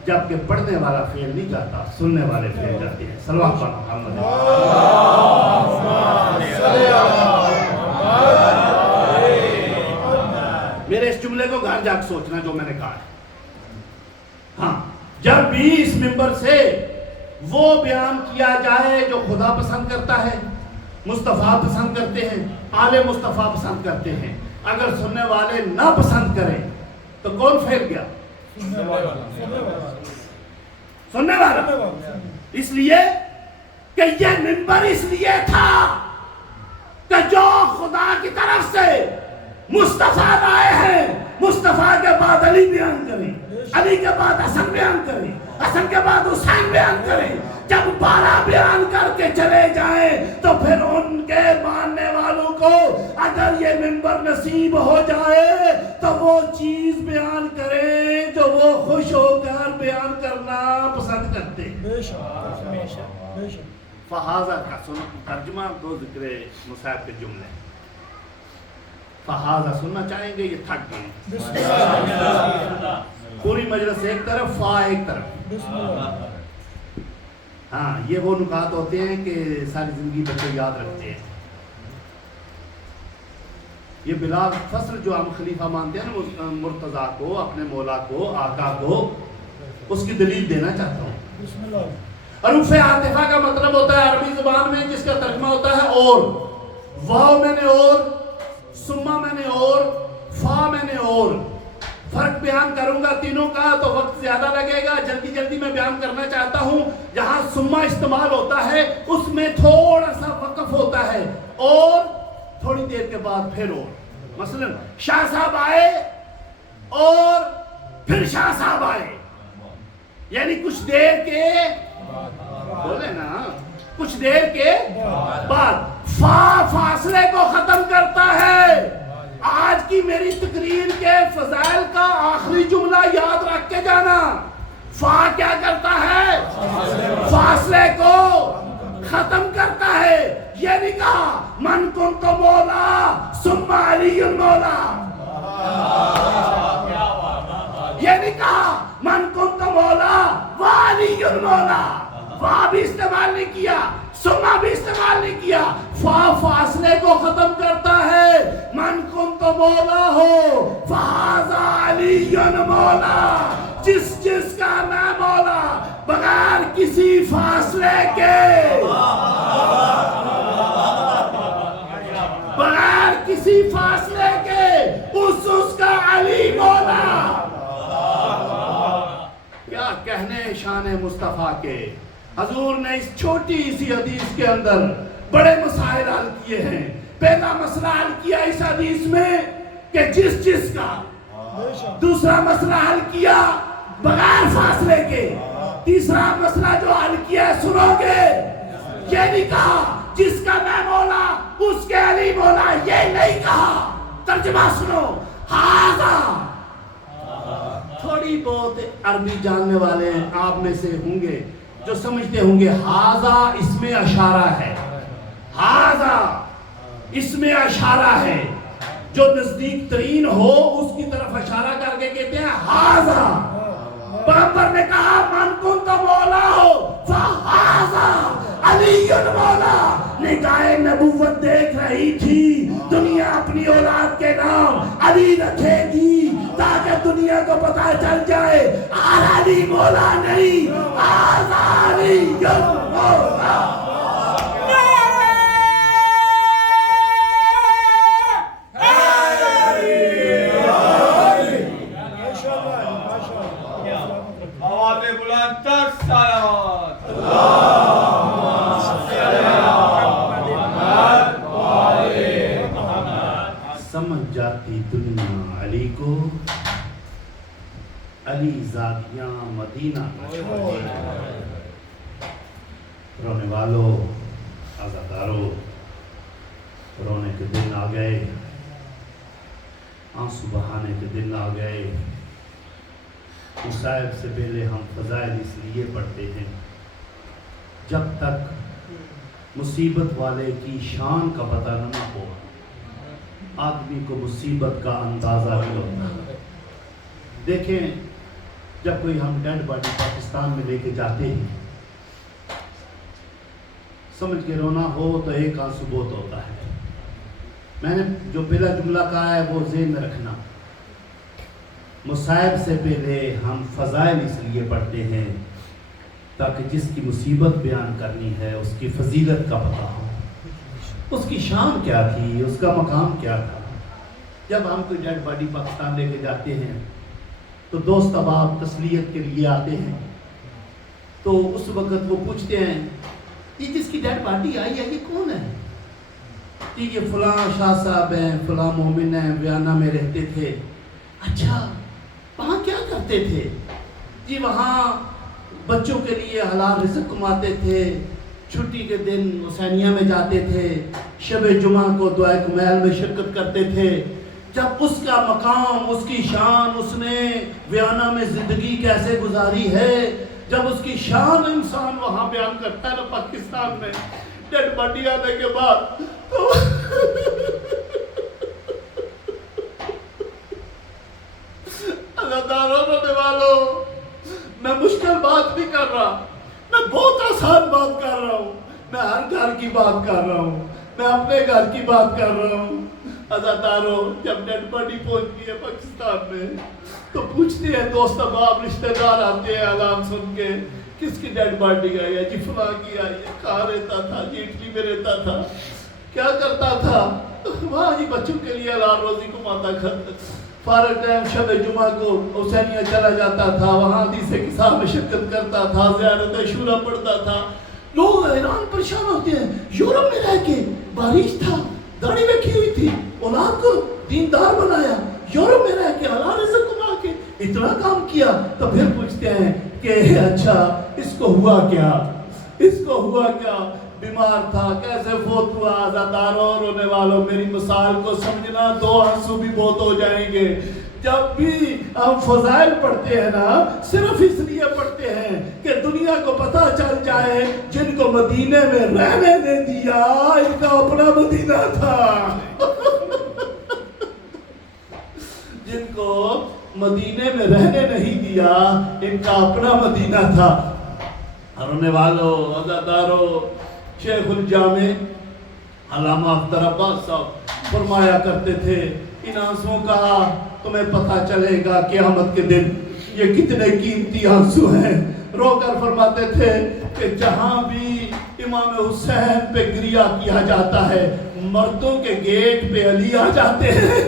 جبکہ پڑھنے والا فیل نہیں جاتا، سننے والے فیل جاتے ہیں۔ صلوات پڑھ محمد۔ میرے اس جملے کو گھر جا کے سوچنا جو میں نے کہا ہے۔ ہاں، جب بھی اس ممبر سے وہ بیان کیا جائے جو خدا پسند کرتا ہے، مصطفیٰ پسند کرتے ہیں، آل مصطفیٰ پسند کرتے ہیں، اگر سننے والے نہ پسند کریں تو کون پھیل گیا؟ سننے والا۔ اس لیے کہ یہ ممبر اس لیے تھا کہ جو خدا کی طرف سے مصطفیٰ آئے ہیں، مصطفیٰ کے بعد علی بیان کریں، علی کے بعد حسن بیان کریں، حسن کے بعد حسین بیان کریں۔ جب 12 بیان کر کے چلے جائیں تو پھر ان کے ماننے والوں کو اگر یہ ممبر نصیب ہو جائے تو وہ چیز بیان کریں جو وہ خوش ہو کر بیان کرنا پسند کرتے ہیں۔ فہذا کا ترجمہ دو ذکر مصائب کے جملے۔ فہذا سننا چاہیں گے، یہ تھک گئے، پوری مجلس ایک طرف، فا ایک طرف۔ ہاں، یہ وہ نکات ہوتے ہیں کہ ساری زندگی بچے یاد رکھتے ہیں۔ یہ بلا فصل جو ہم خلیفہ مانتے ہیں نا مرتضیٰ کو، اپنے مولا کو، آقا کو، اس کی دلیل دینا چاہتا ہوں۔ حروف عاطفہ کا مطلب ہوتا ہے عربی زبان میں، جس کا ترجمہ ہوتا ہے اور، واو میں نے اور، سما میں نے اور، فا میں نے اور۔ فرق بیان کروں گا تینوں کا تو وقت زیادہ لگے گا، جلدی میں بیان کرنا چاہتا ہوں۔ جہاں سما استعمال ہوتا ہے اس میں تھوڑا سا وقف ہوتا ہے، اور تھوڑی دیر کے بعد پھر اور۔ مثلا شاہ صاحب آئے اور پھر شاہ صاحب آئے، یعنی کچھ دیر کے بولے نا، کچھ دیر کے بعد۔ فا فاصلے کو ختم کرتا ہے۔ آج کی میری تقریر کے فضائل کا آخری جملہ یاد رکھ کے جانا، فا کیا کرتا ہے؟ فاصلے کو ختم کرتا ہے۔ یہ نہیں کہا من کنت مولا ثم علی مولا، یہ نہیں کہا من کنت مولا و علی مولا، فا بھی استعمال نہیں کیا، سما بھی استعمال نہیں کیا۔ فا فاصلے کو ختم کرتا ہے۔ من کنت مولا ہو فہذا علی مولا، جس کا میں مولا کسی فاصلے کے، بغیر کسی فاصلے کے اس کا علی مولا. کیا کہنے شان مصطفیٰ کے. حضور نے اس چھوٹی سی حدیث کے اندر بڑے مسائل حل کیے ہیں. پہلا مسئلہ حل کیا اس حدیث میں کہ جس کا. دوسرا مسئلہ حل کیا بغیر فاصلے کے. تیسرا مسئلہ جو حل کیا ہے سنو گے، یہ نہیں کہا جس کا میں مولا اس کے علی مولا، یہ نہیں کہا. ترجمہ سنو. ہاذا، تھوڑی بہت عربی جاننے والے آپ میں سے ہوں گے جو سمجھتے ہوں گے ہاذا اس میں اشارہ ہے. ہاذا اس میں اشارہ ہے، جو نزدیک ترین ہو اس کی طرف اشارہ کر کے کہتے ہیں ہاذا. پیغمبر نے کہا من کنت مولا ہو فہاذا علی مولا. نگاہ نبوت دیکھ رہی تھی دنیا اپنی اولاد کے نام علی رکھے گی تاکہ دنیا کو پتہ چل جائے علی مولا نہیں، علی مولا. سمجھ جاتی دنیا علی کو، علی زادیاں مدینہ. رونے والوں، عزاداروں، رونے کے دن آ گئے، آنسو بہانے کے دن آ گئے. مصائب سے پہلے ہم فضائل اس لیے پڑھتے ہیں جب تک مصیبت والے کی شان کا پتہ نہ ہو آدمی کو مصیبت کا اندازہ نہیں ہوتا. دیکھیں جب کوئی ہم ڈیڈ باڈی پاکستان میں لے کے جاتے ہیں، سمجھ کے رونا ہو تو ایک آنسو بہت ہوتا ہے. میں نے جو پہلا جملہ کہا ہے وہ ذہن میں رکھنا. مصائب سے پہلے ہم فضائل اس لیے پڑھتے ہیں تاکہ جس کی مصیبت بیان کرنی ہے اس کی فضیلت کا پتہ ہو، اس کی شان کیا تھی، اس کا مقام کیا تھا. جب ہم کوئی ڈیڈ باڈی پاکستان لے کے جاتے ہیں تو دوست احباب تسلیت کے لیے آتے ہیں، تو اس وقت وہ پوچھتے ہیں یہ جس کی ڈیڈ باڈی آئی ہے یہ کون ہے؟ یہ فلاں شاہ صاحب ہیں، فلاں مومن ہیں، ویانا میں رہتے تھے. اچھا وہاں کیا کرتے تھے؟ جی وہاں بچوں کے لیے حلال رزق کماتے تھے، چھٹی کے دن حسینیہ میں جاتے تھے، شب جمعہ کو دعائے کمیل میں شرکت کرتے تھے. جب اس کا مقام، اس کی شان، اس نے ویانا میں زندگی کیسے گزاری ہے، جب اس کی شان انسان وہاں بیان کرتا ہے نا پاکستان میں ڈیڈ باڈی آنے کے بعد، تو عزاداروں، رونے والوں، میں مشکل بات نہیں کر رہا، میں بہت آسان بات کر رہا ہوں. میں ہر گھر کی بات کر رہا ہوں، میں اپنے گھر کی بات کر رہا ہوں. عزاداروں، جب ڈیڈ باڈی پہنچتی ہے پاکستان میں تو پوچھتے ہیں دوست احباب، رشتہ دار آتے ہیں اعلان سن کے کس کی ڈیڈ باڈی آئی ہے؟ جی فلاں کی آئی ہے. کہاں رہتا تھا؟ جی اٹلی میں رہتا تھا. کیا کرتا تھا؟ وہاں جی بچوں کے لیے حلال روزی کماتا کھاتا. فارغ ٹائم شب جمعہ کو حسینیہ چلا جاتا تھا، وہاں حدیث کسا میں شرکت کرتا تھا، زیارت شورا پڑھتا تھا. لوگ حیران پریشان ہوتے ہیں، یورپ میں رہ کے بارش تھا، داڑھی رکھی ہوئی تھی، اولاد کو دیندار بنایا، یورپ میں رہ کے حلال رزق کما کے اتنا کام کیا. تو پھر پوچھتے ہیں کہ اچھا اس کو ہوا کیا، اس کو ہوا کیا؟ بیمار تھا، کیسے فوت ہوا؟ عزاداروں، رونے والوں، میری مثال کو سمجھنا، دو آنسو بھی بہت ہو جائیں گے. جب بھی ہم فضائل پڑھتے ہیں نا صرف اس لیے پڑھتے ہیں کہ دنیا کو پتہ چل جائے جن کو مدینے میں رہنے نہیں دیا ان کا اپنا مدینہ تھا. جن کو مدینے میں رہنے نہیں دیا ان کا اپنا مدینہ تھا. رونے والوں، عزاداروں، شیخ الجامع علامہ اختر عباس صاحب فرمایا کرتے تھے ان آنسوں کا تمہیں پتہ چلے گا قیامت کے دن یہ کتنے قیمتی آنسو ہیں. رو کر فرماتے تھے کہ جہاں بھی امام حسین پہ گریہ کیا جاتا ہے مردوں کے گیٹ پہ علی آ جاتے ہیں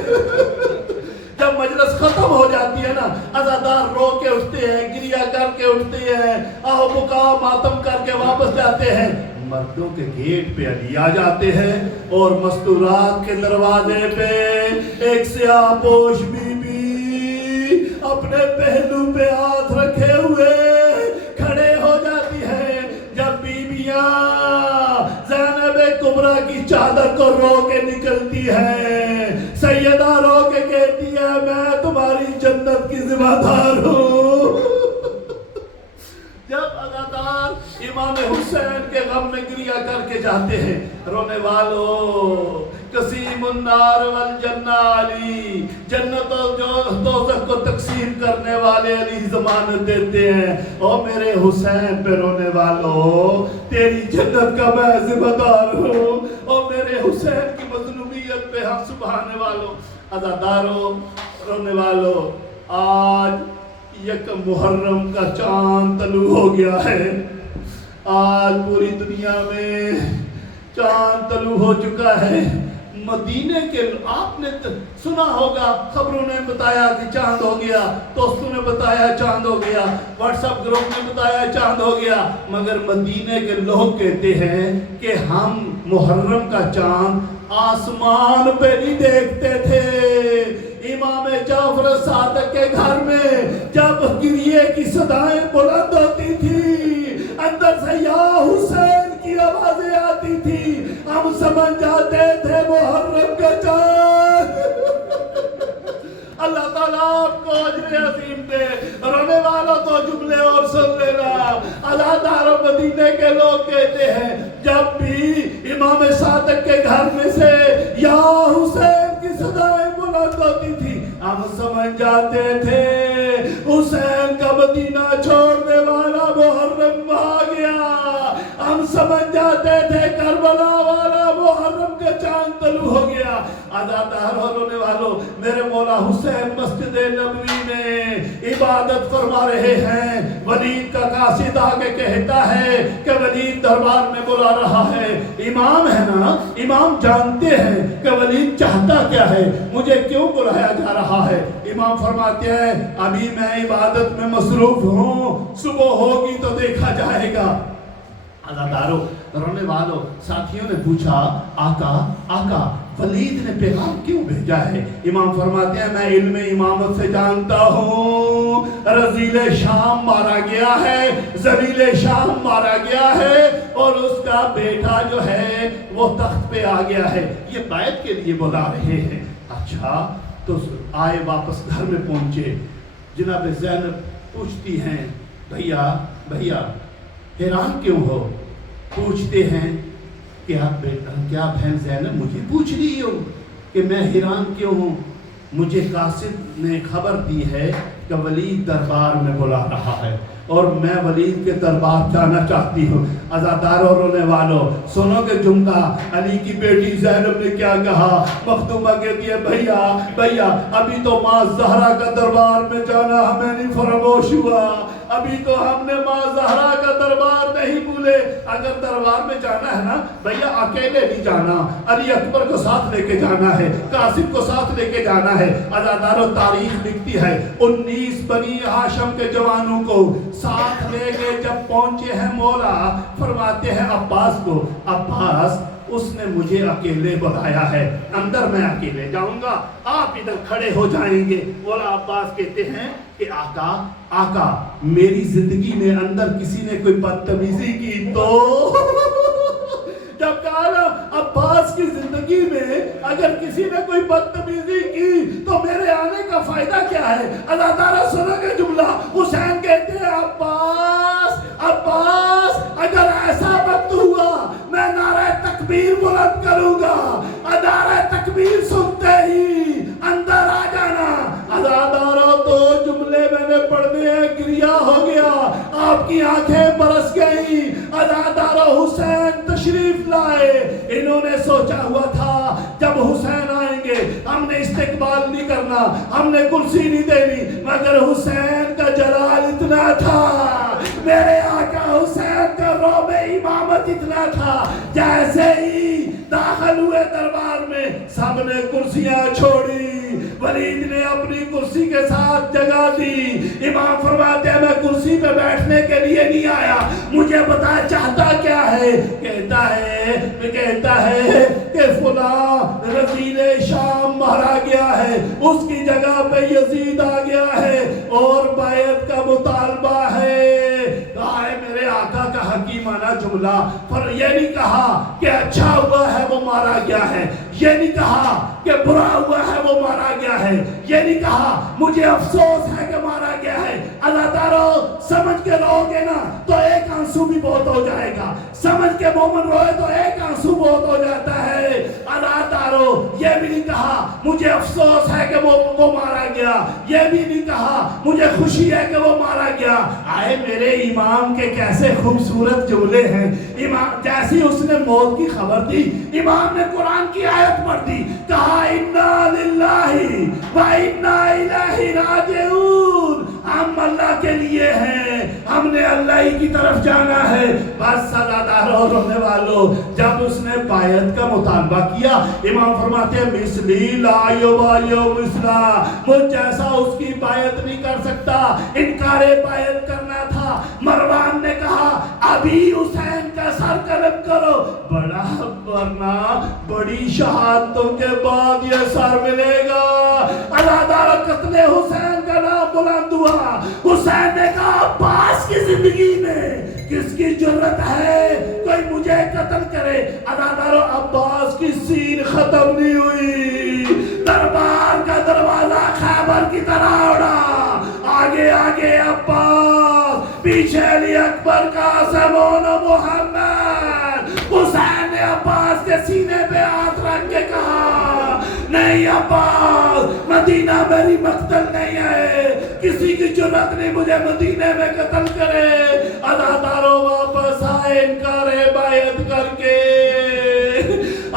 جب مجلس ختم ہو جاتی ہے نا عزادار رو کے اٹھتے ہیں گریہ کر کے اٹھتے ہیں آہ بکا ماتم کر کے واپس جاتے ہیں مردوں کے گیٹ پہ علی آ جاتے ہیں اور مستورات کے دروازے پہ ایک سیاہ پوش بی بی اپنے پہلو پہ ہاتھ رکھے ہوئے کھڑے ہو جاتی ہے جب بیویاں زینب کبریٰ کی چادر کو رو کے نکلتی ہے سیدہ رو کے کہتی ہے میں تمہاری جنت کی ذمہ دار ہوں جب عزادار امام حسین کے غم میں گریہ کر کے جاتے ہیں رونے والو قسیم النار والجنہ علی جنت و دوزخ کو تقسیم کرنے والے علی ضمانت دیتے ہیں او میرے حسین پہ رونے والو تیری جنت کا میں ذمہ دار ہوں او میرے حسین کی مظلومیت پہ ہم سبحانے والو عزادارو رونے والو آج یک محرم کا چاند طلوع ہو گیا ہے آج پوری دنیا میں چاند طلوع ہو چکا ہے مدینے کے آپ نے سنا ہوگا خبروں نے بتایا کہ چاند ہو گیا دوستوں نے بتایا چاند ہو گیا واٹس ایپ گروپ نے بتایا چاند ہو گیا مگر مدینے کے لوگ کہتے ہیں کہ ہم محرم کا چاند آسمان پہ نہیں دیکھتے تھے امام جعفر صادق کے گھر میں جب گریے کی صدائیں بلند ہوتی تھی اندر سے یا حسین کی آوازیں آتی تھی ہم سمجھ جاتے تھے محرم کا چاند اللہ تعالیٰ آپ کو اجر عظیم دے رونے والا تو جملے اور سن لینا عزادار و مدینے کے لوگ کہتے ہیں جب بھی امام صادق کے گھر میں سے یا حسین کی صدائیں بلند ہوتی تھی ہم سمجھ جاتے تھے حسین کا مدینہ چھوڑنے والا محرم آ گیا ہم سمجھ جاتے تھے کربلا والا محرم کا چاند طلوع ہو گیا عزادار اور رونے والوں میرے مولا حسین مسجد نبوی میں عبادت فرما رہے ہیں ولید کا قاصد آگے کہتا ہے کہ ولید دربار میں بلا رہا ہے امام ہے نا امام جانتے ہیں کہ ولید چاہتا کیا ہے مجھے کیوں بلایا جا رہا ہے امام فرماتے ہیں ابھی میں عبادت میں مصروف ہوں صبح ہوگی تو دیکھا جائے گا عزادارو رونے والوں ساتھیوں نے پوچھا آقا ولید نے پیغام کیوں بھیجا ہے امام فرماتے ہیں میں علم امامت سے جانتا ہوں رزیل شام مارا گیا ہے زلیل شام مارا گیا ہے اور اس کا بیٹا جو ہے وہ تخت پہ آ گیا ہے یہ بیعت کے لیے بلا رہے ہیں اچھا تو آئے واپس گھر میں پہنچے جناب زینب پوچھتی ہیں بھیا حیران کیوں ہو پوچھتے ہیں کیا بہن زینب مجھے پوچھ رہی ہو کہ میں حیران کیوں ہوں مجھے قاصد نے خبر دی ہے کہ ولید دربار میں بلا رہا ہے اور میں ولید کے دربار جانا چاہتی ہوں عزادار اور رونے والوں سنو کہ جملہ علی کی بیٹی زینب نے کیا کہا مخدومہ کہتی ہے بھیا ابھی تو ماں زہرا کا دربار میں جانا ہمیں نہیں فراموش ہوا ابھی تو ہم نے ماں زہرا کا دربار نہیں بھولے اگر دربار میں جانا ہے نا بھیا اکیلے نہیں جانا علی اکبر کو ساتھ لے کے جانا ہے قاسم کو ساتھ لے کے جانا ہے عزادار و تاریخ لکھتی ہے 19 بنی ہاشم کے جوانوں کو ساتھ لے کے جب پہنچے ہیں مولا فرماتے ہیں عباس کو عباس اس نے مجھے اکیلے بلایا ہے اندر میں اکیلے جاؤں گا آپ ادھر کھڑے ہو جائیں گے مولا عباس کہتے ہیں کہ آقا میری زندگی میں اندر کسی نے کوئی بدتمیزی کی تو جب کہا نا عباس کی زندگی میں اگر کسی نے کوئی بدتمیزی کی تو میرے آنے کا فائدہ کیا ہے عزادارہ سنو گے جملہ حسین کہتے ہیں عباس اگر ایسا وقت ہوا میں نعرہ تکبیر بلند کروں گا نعرہ تکبیر سنتے ہی اندر آ جانا عزادارہ تو جملے میں نے پڑھنے ہیں گریہ ہو گیا آپ کی آنکھیں برس گئی عزادارہ حسین تشریف لائے انہوں نے سوچا ہوا تھا جب حسین آئیں گے ہم نے استقبال نہیں کرنا ہم نے کرسی نہیں دینی مگر حسین کا جلال اتنا تھا میرے آقا حسین کا روب امامت اتنا تھا جیسے ہی داخل ہوئے دربار میں سب نے کرسیاں چھوڑی، ولید نے اپنی کرسی کے ساتھ جگہ دی۔ امام فرماتے ہیں میں کرسی پہ بیٹھنے کے لیے نہیں آیا، مجھے بتا چاہتا کیا ہے؟ کہتا ہے کہ فلاں رزیل شام مارا گیا ہے، اس کی جگہ پہ یزید آ گیا ہے اور بیعت کا مطالبہ ہے۔ میرے آقا کا حکیمانہ جملہ، پر یہ نہیں کہا کہ اچھا ہوا ہے وہ مارا گیا ہے، یہ نہیں کہا کہ برا ہوا ہے وہ مارا گیا ہے، یہ نہیں کہا مجھے افسوس ہے کہ مارا گیا ہے۔ اللہ تعالیٰ سمجھ کے رہو گے نا تو ایک آنسو بھی بہت ہو جائے گا، سمجھ کے مومن روئے تو ایک آنسو بہت ہو جاتا ہے۔ اللہ تعالیٰ یہ بھی نہیں کہا مجھے افسوس ہے کہ وہ مارا گیا، یہ بھی نہیں کہا مجھے خوشی ہے کہ وہ مارا گیا۔ آئے میرے امام کے کیسے خوبصورت جملے ہیں۔ امام جیسی اس نے موت کی خبر دی، امام نے قرآن کی آیت پڑھ دی، کہا انا للہ و انا الیہ راجعون، ہم اللہ کے لیے ہیں، ہم نے اللہ ہی کی طرف جانا ہے۔ بس سزاداروں رونے والوں، جب اس نے بیعت کا مطالبہ کیا، امام فرماتے ہیں مثلی لا یبایع مثلا، مجھ جیسا اس کی بیعت نہیں کر سکتا، انکار بیعت کرنا تھا۔ مروان نے کہا ابھی حسین کا سر قلم کرو، بڑا ورنہ بڑی شہادتوں کے بعد یہ سر ملے گا۔ اللہ تعالیٰ قتل حسین کا نام بلند ہوا۔ حسین نے کہا عباس کی زندگی میں کس کی جرت ہے کوئی مجھے قتل کرے؟ اللہ تعالیٰ عباس کی سین ختم نہیں ہوئی، دربار کا دروازہ خیبر کی طرح اڑا، آگے آگے عباس، پیچھے علی اکبر، قاسم و محمد۔ حسین نے عباس کے سینے پہ ہاتھ رکھ کے کہا نہیں عباس، مدینہ میری مقتل نہیں ہے، کسی کی جرت نہیں مجھے مدینے میں قتل کرے۔ اداداروں واپس آئے انکار بیعت کر کے،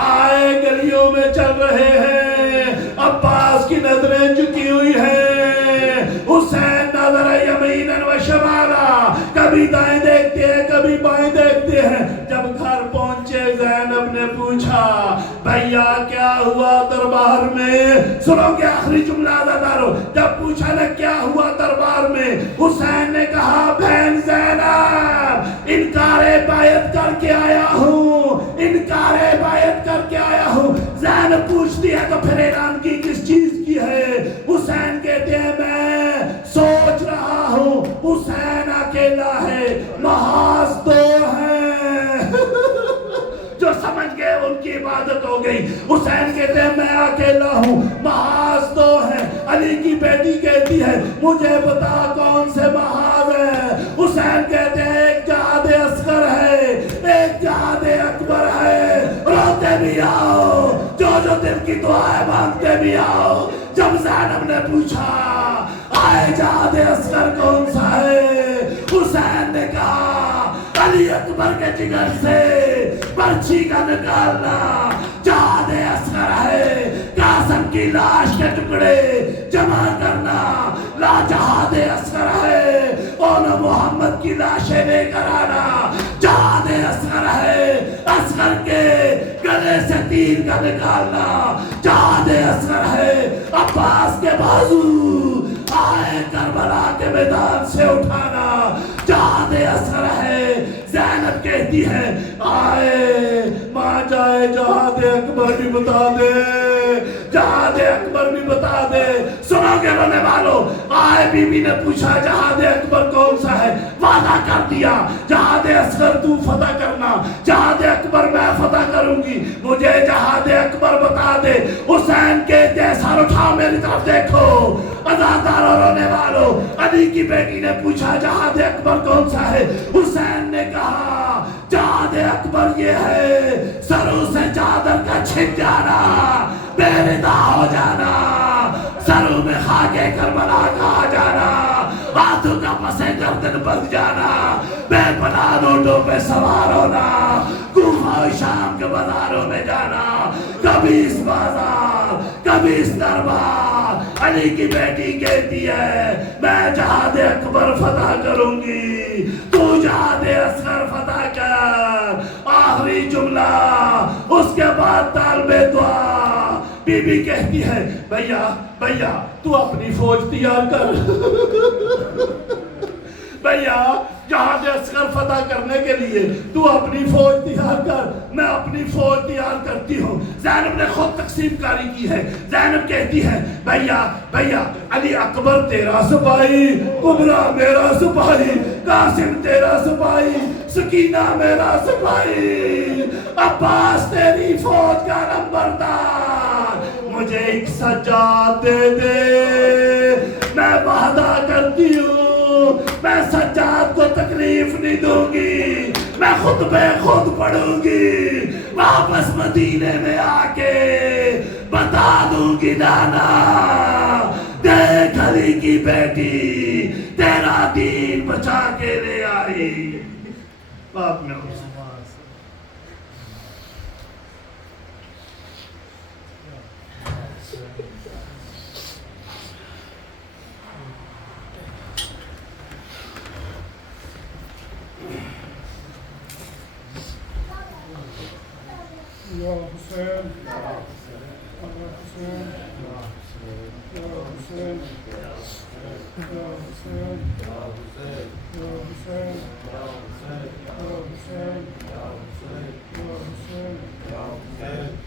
آئے گلیوں میں چل رہے ہیں، عباس کی نظریں جھکی ہوئی ہیں، حسین نظر یمیناً و شمالا، کبھی دائیں دیکھتے ہیں کبھی بائیں دیکھتے ہیں۔ جب گھر پہنچے زینب نے پوچھا بھیا کیا ہوا دربار میں؟ سنو گے آخری جملہ عزادارو، جب پوچھا نا کیا ہوا دربار میں، حسین نے کہا بہن زینب انکار بیعت کر کے آیا ہوں، انکار بیعت کر کے آیا ہوں۔ زینب پوچھتی ہے تو پھر اعلان کی کس چیز کی ہے؟ حسین کہتے ہیں میں سوچ رہا ہوں حسین اکیلا ہے، محاذ دو ہیں۔ جو سمجھ گئے ان کی عبادت ہو گئی۔ حسین کہتے ہیں میں اکیلا ہوں، محاذ دو ہیں۔ علی کی بیٹی کہتی ہے مجھے بتا کون سے محاذ ہیں؟ حسین کہتے ہیں ایک جہاد اصغر ہے، ایک جہاد اکبر ہے، روتے بھی آؤ، جو دل کی دعائیں مانگتے بھی آؤ۔ جب زینب نے پوچھا آئے جہاد اصغر کون سا ہے، حسین نے کہا علی اکبر کے جگر سے پرچی کا نکالنا جہاد اصغر ہے، قاسم کی لاش کے ٹکڑے جمع کرنا لا جہاد اصغر ہے، اور محمد کی لاشیں لے کر آنا جہاد اصغر ہے، اصغر کے گلے سے تیر کا نکالنا جہاد اصغر ہے، عباس کے بازو آئے کربلا کے میدان سے اٹھانا جہاد اصغر ہے۔ زینب کہتی ہے آئے ماں جائے جہاد اکبر بھی بتا دے، جہاد اکبر بھی بتا دے۔ سنو گے رونے والوں، آئے بی بی نے پوچھا جہاد اکبر کون سا ہے؟ وعدہ کر دیا جہاد اصغر تو فتح کرنا، جہاد اکبر میں فتح کروں گی، مجھے جہاد اکبر بتا دے۔ حسین کے جیسا اٹھا میری طرف دیکھو، ازاداروں رونے والوں، علی کی بیٹی نے پوچھا جہاد اکبر کون سا ہے؟ حسین نے کہا جہاد اکبر یہ ہے سروں سے چادر کا چھن جانا، بے ردا ہو جانا، سروں میں خاک کربلا کا آ جانا، ہاتھوں کا پسے گردن بندھ جانا، بے پناہ اونٹوں پہ سوار ہونا، کوفہ و شام کے بازاروں میں جانا، کبھی اس بازار کبھی اس دربار، علی کی بیٹی کہتی ہے میں جہاد اکبر فتح کروں گی، تو جہاد اصغر فتح کر۔ آخری جملہ، اس کے بعد طالب دعا۔ بی بی کہتی ہے بھیا تو اپنی فوج تیار کر بھیا جہاد اصغر فتح کرنے کے لیے تو اپنی فوج تیار کر، میں اپنی فوج تیار کرتی ہوں۔ زینب نے خود تقسیم کاری کی ہے۔ زینب کہتی ہے بھیا علی اکبر تیرا سپاہی، کبریٰ میرا سپاہی، قاسم تیرا سپاہی، سکینہ میرا سپاہی، عباس تیری فوج کا نمبردار، مجھے ایک سجاد دے دے، میں وعدہ کرتی ہوں میں سجاد کو تکلیف نہیں دوں گی، میں خطبے خود پڑھوں گی، واپس مدینے میں آ کے بتا دوں گی نانا دیکھ علی کی بیٹی تیرا دین بچا کے لے آئی۔ بات میں Ya Hüseyin, Ya Hüseyin, Ya Hüseyin, Ya Hüseyin, Ya Hüseyin, Ya Hüseyin, Ya Hüseyin, Ya Hüseyin, Ya Hüseyin, Ya Hüseyin, Ya Hüseyin, Ya Hüseyin,